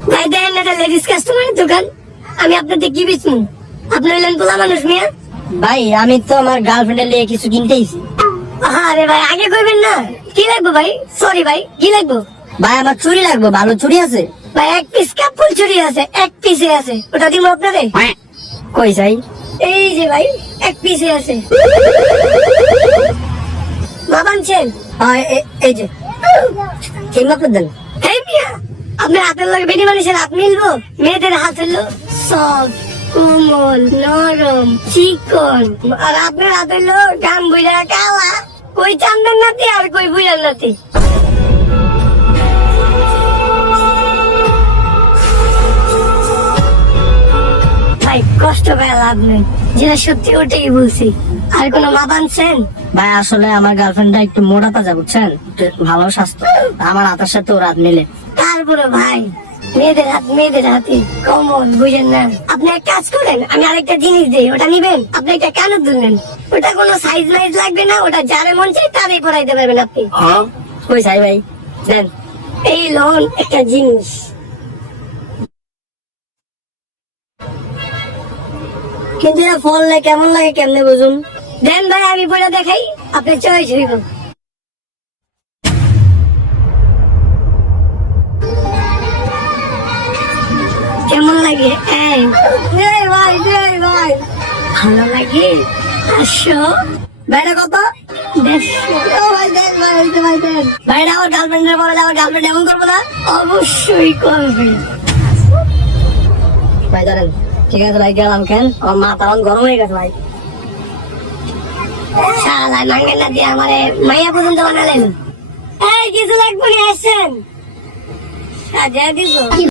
ভাই দেখেন এটা লেডিস কাস্টমারের দোকান, আমি আপনাদের কি বেচবো? আপনি হলেন পোলা মানুষ মিয়া। ভাই আমি তো আমার গার্লফ্রেন্ডের লিয়ে কিছু কিনতেইছি। আরে ভাই আগে কইবেন না। কি লাগবে ভাই? সরি ভাই, কি লাগবে? ভাই আমার চুড়ি লাগবে, ভালো চুড়ি আছে? ভাই এক পিস কাপড় চুরি আছে, এক পিসে আছে, ওটা দিব আপনারে। কই চাই? এই যে ভাই এক পিসে আছে। মা বানছেন? এই যে ঠিক মতো দেন। এই মিয়া, আপনার হাতের লাগে বেনি মানুষের হাত মিলবো? মেয়েদের হাত হলো সফট, কোমল, নরম, চিকন, আর আপনার হাত হলো গাম বুইলা কালা। কই চান্দের নাতি আর কই বুইলার নাতি। ভাই কষ্ট পায় লাভ নেই, যেটা সত্যি ওটাই বলছি। আর কোনো মা বানছেন? ভাই আসলে আমার গার্লফ্রেন্ডটা একটু মোটা তাজা, বুঝছেন, একটু ভালো স্বাস্থ্য, আমার হাতের সাথে ওর হাত মিলে। তারপরে ভাই মেয়েদের হাত মেয়েদের হাতে কমন, বুঝেন না? আপনি এক কাজ করেন, আমি আরেকটা জিনিস দিই, ওটা নিবেন? আপনি একটা কেন ধরলেন? ওটা কোনো সাইজ মাইজ লাগবে না, ওটা যারে মন চাই তারই পরাইতে পারবেন আপনি। কই চাই ভাই দেন। এই লোন একটা জিনিস। কিন্তু এটা পরলে কেমন লাগে কেমনে বুঝুন? দেন ভাই আমি পরে দেখাই, আপনি চয়েস হইব। কেমন লাগে? এই ভাই ভাই ভালো লাগে? 500? ভাইটা কত? 150? ভাই দেন ভাই, ভাই দেন। ভাইটা আমার গার্লফ্রেন্ডের পরে আমার গার্লফ্রেন্ড এমন করবো না। অবশ্যই করবে। ভাই ধরেন। ঠিক আছে ভাই, গেলাম। কেন আমার মাথা এখন গরম হয়ে গেছে ভাই। শালা মাঙ্গে না দিয়ে আমারে মাইয়া পর্যন্ত বানালেন। এই কিছু লাগবে না, আসেন সাজা দিব।